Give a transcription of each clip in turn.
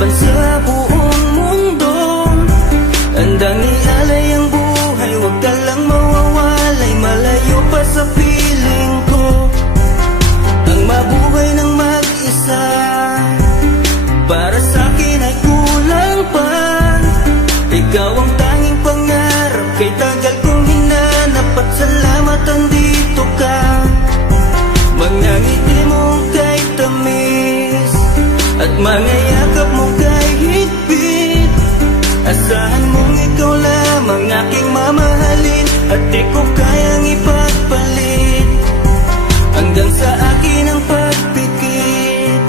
laban sa buong mundo. Handang ialay ang buhay, huwag ka lang mawawalay, malayo pa sa piling ko. Ang mabuhay ng mag-isa, para sa'kin ay kulang pa. Ikaw ang tanging pangarap, kay tagal kong hinanap, at salamat andito ka. Mga ngiti mo kay tamis, at mga yakap mo kay higpit. Asahan mong ikaw lamang aking mamahalin, at di ko kayang ipagpalit. Hanggang sa akin ang pagpikit,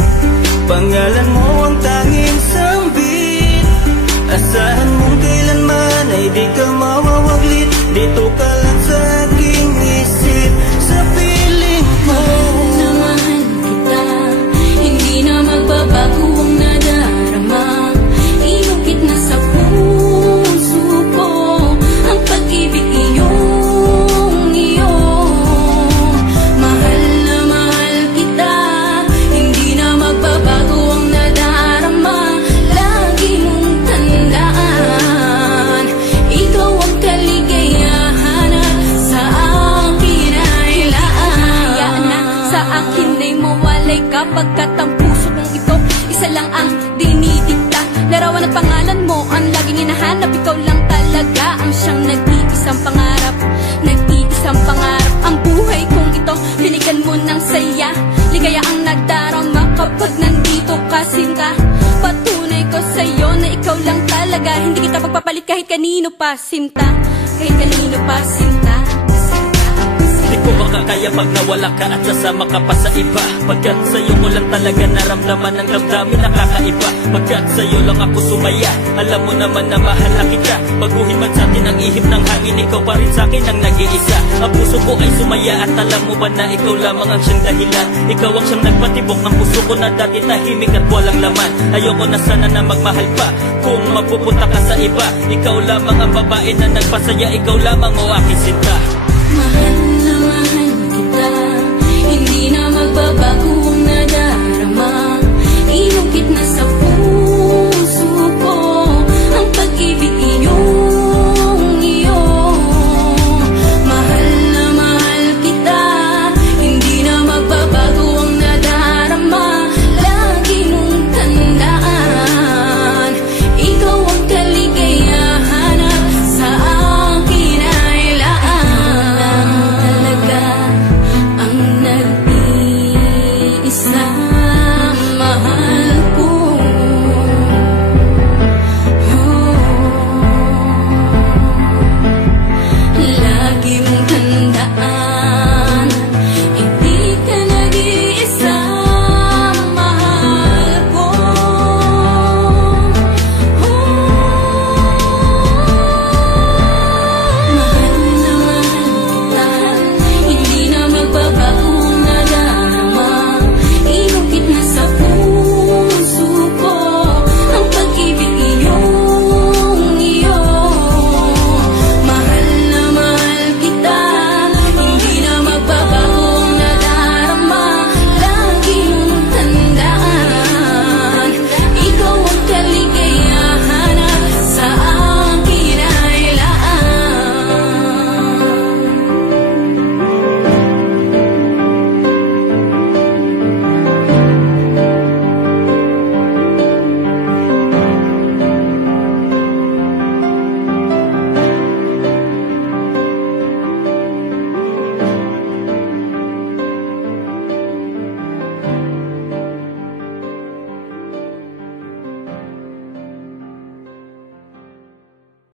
pangalan mo ang tanging sambit. Asahan mong kailanman ay di ka mawawaglit, dito ka lang sa aking isip, sa piling mo. Mahal kita, hindi na magbabago ang nadarama. Inukit na sa puso ko ang pag-ibig iyong iyo. Mahal na mahal kita, hindi na magbabago ang nadarama. Lagi mong tandaan, ikaw ang kaligayahan sa akin ay laan. Sa akin ay mawalay kapagkat ang puso kong ito isa lang ang dinidikta. Larawan at pangalan mo ang laging hinahanap, ikaw lang talaga ang siyang nag-iisang pangarap. Nag-iisang pangarap ang buhay kong ito, binigyan mo ng saya. Ligaya ang nadarama kapag nandito ka, sinta. Patunay ko sa'yo na ikaw lang talaga, hindi kita pagpapalit kahit kanino pa, sinta. Kahit kanino pa, sinta. Di ko makakaya pag nawala ka at sasama ka pa sa iba. Pagkat sa'yo mo lang talaga naramdaman ang damdamin nakakaiba. Pagkat sa'yo lang ako sumaya, alam mo naman na mahal na kita. Baguhin man sa'tin ang ihip ng hangin, ikaw pa rin sa'kin ang nag-iisa. Ang puso ko ay sumaya at alam mo ba na ikaw lamang ang siyang dahilan. Ikaw ang siyang nagpatibok ng puso ko na dati tahimik at walang laman. Ayoko na sana na magmahal pa kung mapupunta ka sa iba. Ikaw lamang ang babae na nagpasaya, ikaw lamang o aking sinta. Mahal na mahal kita, hindi na magbabago